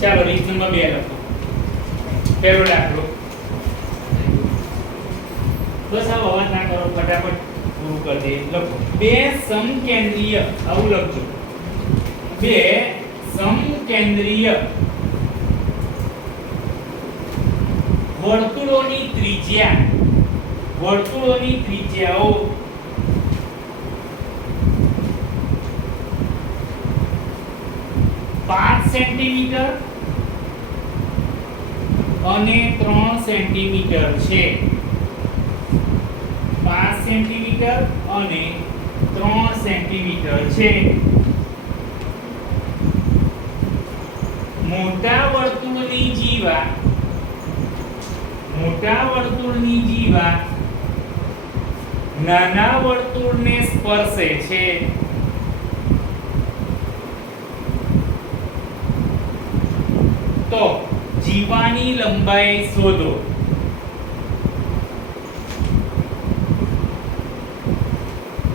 ચાલો રીત નંબર 2 લખો. પહેલો દાખલો. બસ આ અવાજ ના કરો, ફટાફટ પૂરું કરી દે. લખો બે સમકેન્દ્રીય, આવું લખજો. બે સમકેન્દ્રીય વર્તુળોની ત્રિજ્યાઓ 5 સેન્ટીમીટર અને 3 સેન્ટીમીટર છે. 5 સેન્ટીમીટર અને 3 સેન્ટીમીટર છે. મોટા વર્તુળની જીવા નાના વર્તુળને સ્પર્શે છે. તો જીવાની લંબાઈ શોધો.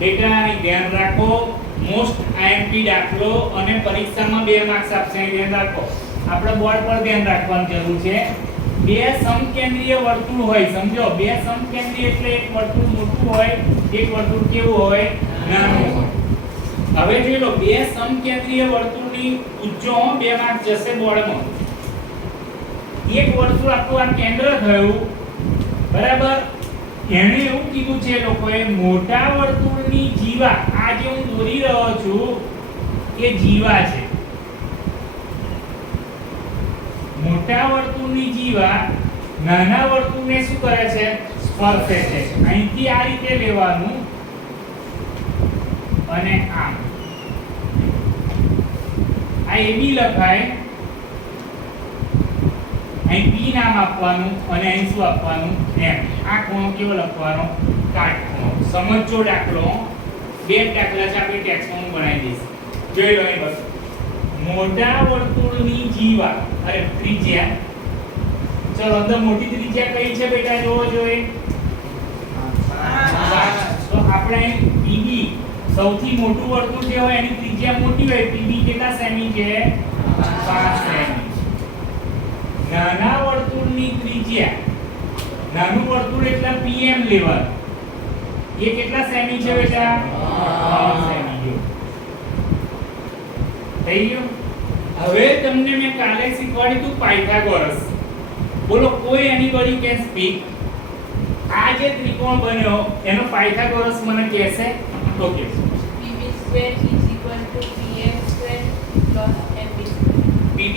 બેટા ધ્યાન રાખો, મોસ્ટ આઈએમપી દાખલો અને પરીક્ષામાં 2 માર્ક્સ આપશે. ધ્યાન રાખો, આપણે બોર્ડ પર ધ્યાન રાખવાની જરૂર છે. બે સમકેન્દ્રીય વર્તુળ હોય, સમજો. બે સમકેન્દ્રીય એટલે એક વર્તુળ મોટું હોય, એક વર્તુળ કેવું હોય? નાનું હોય. હવે જોઈ લો, બે સમકેન્દ્રીય વર્તુળની પૂછજો, 2 માર્ક જશે બોર્ડમાં. એક વર્તુળ આપણું આ કેન્દ્ર થયું, બરાબર. એને એવું કીધું છે લોકોએ, મોટા વર્તુળની જીવા, આ જે હું દોરી રહ્યો છું એ જીવા છે. મોટા વર્તુળની જીવા નાના વર્તુળને શું કરે છે? સ્પર્શે છે. અહીંથી આ રીતે લેવાનું અને આમ. આ AB લખાય, અહીં P નામ આપવાનું અને અહીં શું આપવાનું? M. આ ખૂણો કેવો લખવાનો? કાટખૂણો. સમજો દાખલો. 2 દાખલા છે, આપણે ટેક્સ્ટમાં હું બનાવી દઈશ. જોઈ લો અહીં બસ. મોટા વર્તુળની જીવા, અરે ત્રિજ્યા. ચલો અંદર મોટી ત્રિજ્યા કઈ છે બેટા? જોવો જોઈએ. તો આપણે PB, સૌથી મોટું વર્તુળ જે હોય એની ત્રિજ્યા મોટી હોય. PB કેટલા સેમી છે? 5 સેમી. નાના વર્તુળની ત્રિજ્યા, નાનું વર્તુળ એટલે PM લેવલ, એ કેટલા સેમી છે બેટા? 3 સેમી. થઈ ગયું. હવે તમને મેં કાલે શીખવાડ્યું હતું પાયથાગોરસ. બોલો, કોઈ એનીબડી કેન સ્પીક? આ જે ત્રિકોણ બન્યો એનો પાયથાગોરસ મને કહેશે તો કે PB²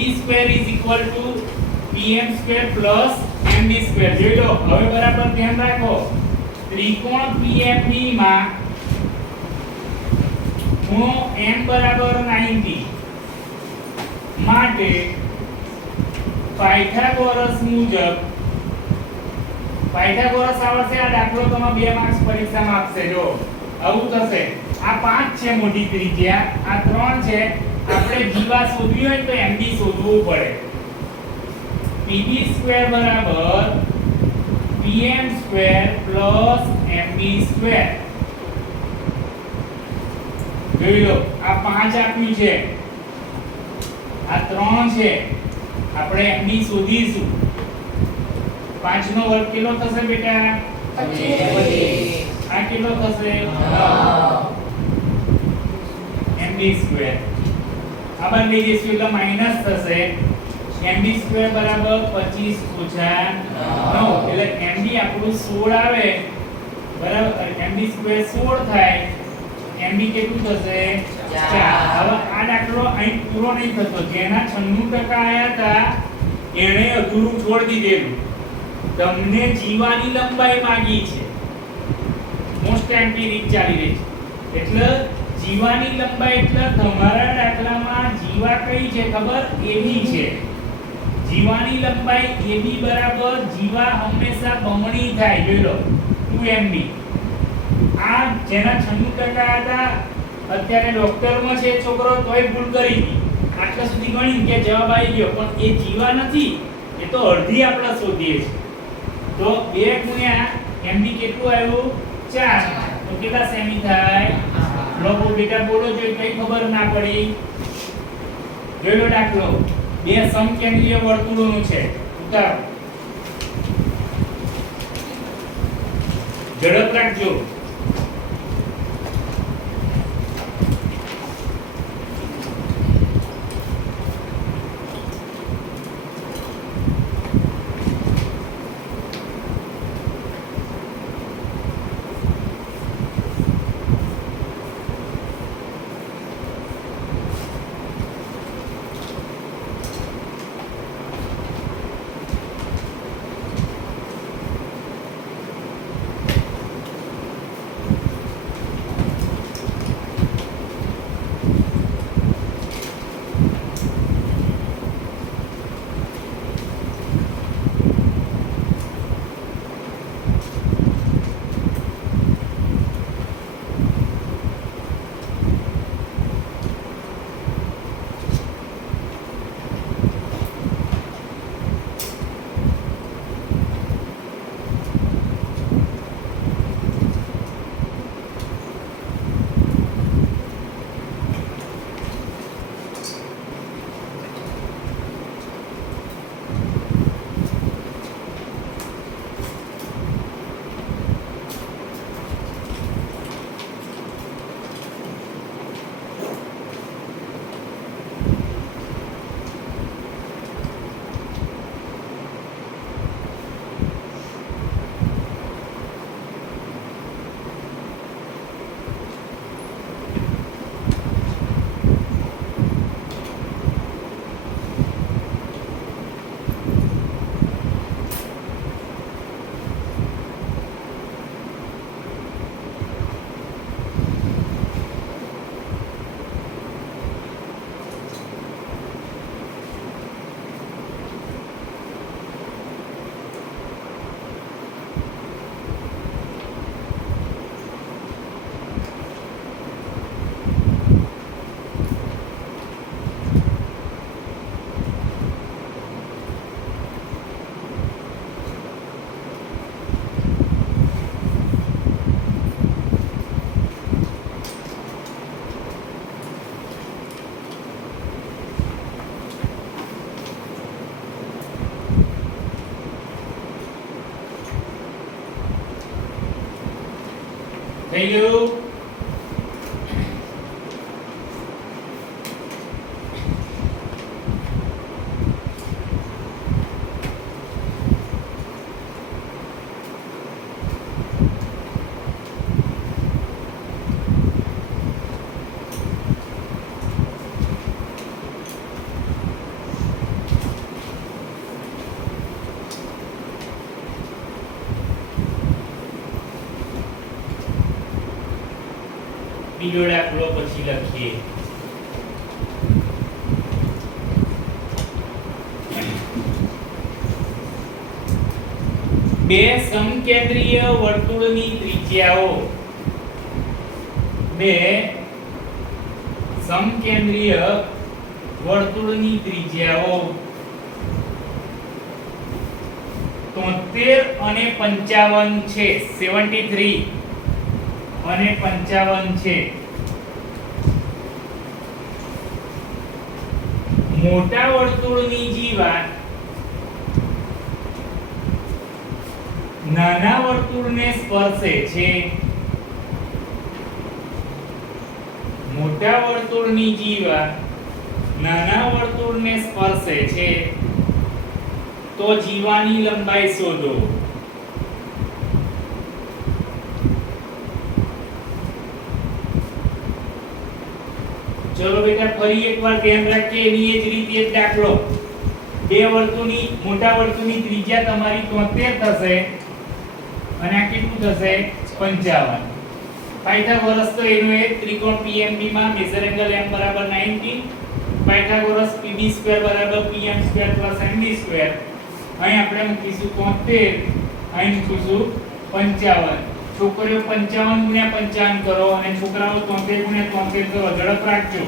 PM² plus MB². જોઈ લો, હવે બરાબર ધ્યાન રાખો. ત્રિકોણ PMB માં ખૂણો M બરાબર 90 માટે પાયથાગોરસ મુજબ, પાયથાગોરસ આવશે. આ દાખલો તમે 2 માર્ક્સ પરીક્ષામાં આપશે. જો આવું થશે. આ 5 છે મોટી ત્રિજ્યા, આ 3 છે. આપણે જીવા શોધવી હોય તો MB શોધવું પડે. PB² બરાબર PM² plus MB². જોઈ લો, આ 5 આપ્યું છે, આ 3 છે. આપણે MB શોધીશું. 5 નો વર્ગ કેટલો થશે બેટા? 25. આ કેટલો થશે? 9. MB². આ બાર લઈ જઈશું એટલે માઈનસ થશે. MB² બરાબર 25 ઓછા 9 એટલે MB આપણું 16 આવે, બરાબર. MB² 16 થાય. MB કેટલું થશે? 4. હવે આ દાખલો અહીં પૂરો નહીં થતો. જેના 96% આયા હતા એણે અધૂરું છોડી દીધેલું. તમને જીવાની લંબાઈ માંગી છે. મોસ્ટ એમ્પી રીત ચાલી રહી છે. એટલે જીવાની લંબાઈ એટલે તમારા દાખલામાં જીવા કઈ છે ખબર? AB છે. જીવાની લંબાઈ AB બરાબર જીવા હંમેશા બમણી થાય. જોઈ લો, 2MB. આ જેના 96% હતા અત્યારે ડોક્ટરમાં છે છોકરો, તોય ભૂલ કરી હતી. આટલા સુધી ગણી કે જવાબ આવી ગયો, પણ એ જીવા નથી, એ તો અડધી આપણે શોધીએ છીએ. તો 2 ગુણ્યા MB કેટલું આવ્યું? 4. તો કેટલા સેમી થાય? લોકો બેટા બોલો, જો કઈ ખબર ના પડી. જોઈ લો દાખલો. બે સમકેન્દ્રીય વર્તુળોનું છે. ઉતારો ઝડપ રાખજો. થઈ ગયું. બીજો દાખલો પછી લખીએ. બે સમકેન્દ્રીય વર્તુળની ત્રિજ્યાઓ બે સમકેન્દ્રીય વર્તુળની ત્રિજ્યાઓ 73 અને 55 છે. 73 અને 55 છે. મોટા વર્તુળની જીવા નાના વર્તુળને સ્પર્શે છે. મોટા વર્તુળની જીવા નાના વર્તુળને સ્પર્શે છે તો જીવાની લંબાઈ શોધો. ચલો બેટા ફરી એકવાર ધ્યાન રાખીએ. એની એ જ રીતે એક દાખલો. બે વર્તુળની મોટા વર્તુળની ત્રિજ્યા તમારી 73 થશે અને આ કેટલું થશે 55. પાયથાગોરસ તો એનો એક ત્રિકોણ PMB માં મેજર એંગલ m બરાબર 90. પાયથાગોરસ PB² બરાબર PM² MB². અહીં આપણે મૂકીશું 73, અહીં મૂકીશું 55. છોકરીઓ 55 * 55 કરો અને છોકરાઓ 73 * 73 કરો. ઝડપ રાખજો.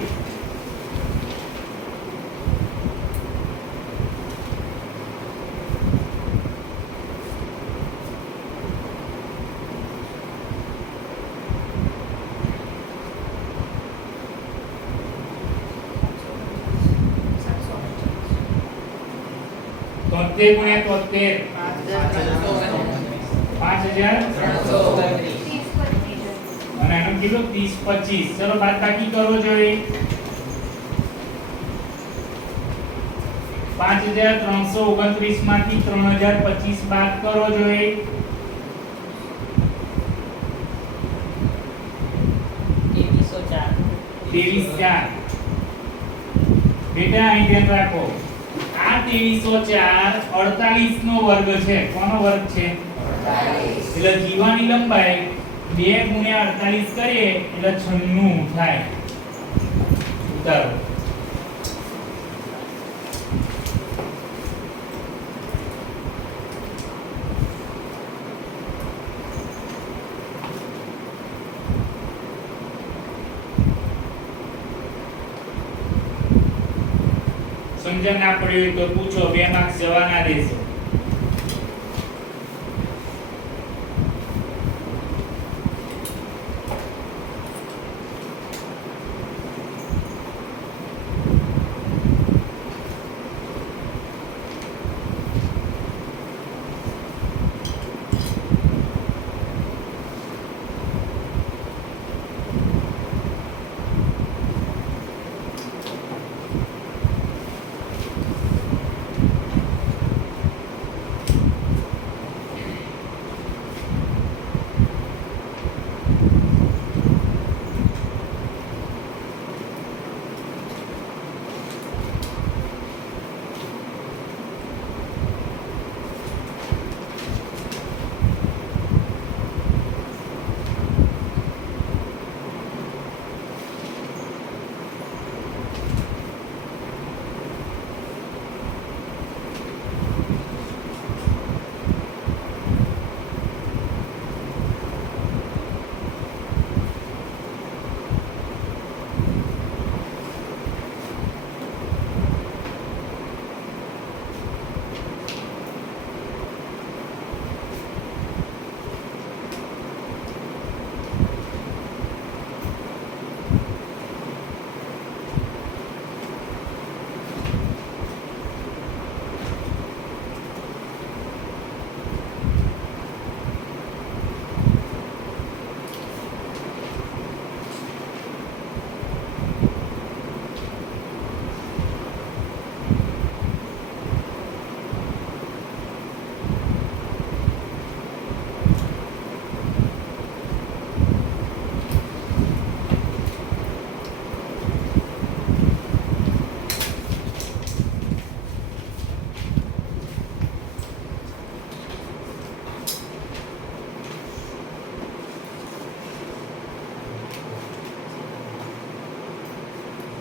73 ગુણ્યા 73 5329 અને આનું કેટલું 30 25 ચલો બાદબાકી કરો જોઈએ 5329 માંથી 3025 બાદ કરો જોઈએ 2304 બેટા અહીં ધ્યાન રાખો આ 2304 48 નો વર્ગ છે કોનો વર્ગ છે 48 એટલે જીવાની લંબાઈ 2 ગુણ્યા 48 કરીએ એટલે 96 થાય ઉતારો સમજણ ના પડી હોય તો પૂછો 2 માર્ક્સ જવાના દેશો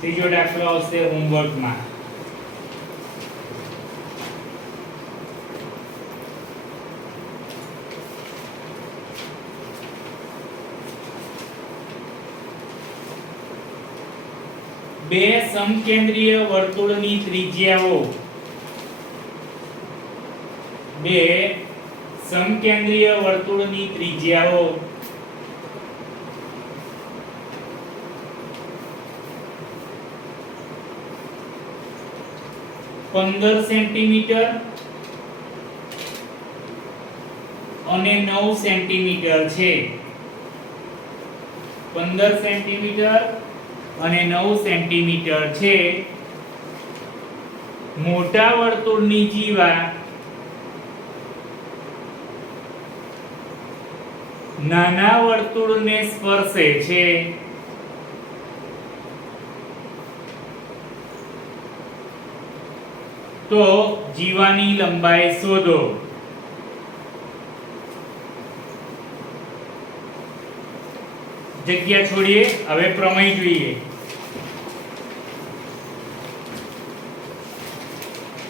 ત્રીજો દાખલો આવશે હોમવર્કમાં બે સમકેન્દ્રીય વર્તુળની ત્રિજ્યાઓ બે સમકેન્દ્રીય વર્તુળની ત્રિજ્યાઓ 15 સેન્ટીમીટર અને 9 સેન્ટીમીટર છે 15 સેન્ટીમીટર અને 9 સેન્ટીમીટર છે મોટા વર્તુળની જીવા નાના વર્તુળને સ્પર્શે છે તો જીવાની લંબાઈ શોધો જગ્યા છોડીએ હવે પ્રમેય જોઈએ